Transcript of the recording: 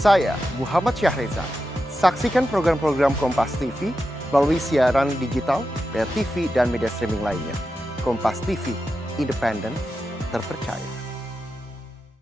Saya Muhammad Syahreza. Saksikan program-program Kompas TV melalui siaran digital, pay TV, dan media streaming lainnya. Kompas TV, independen, terpercaya.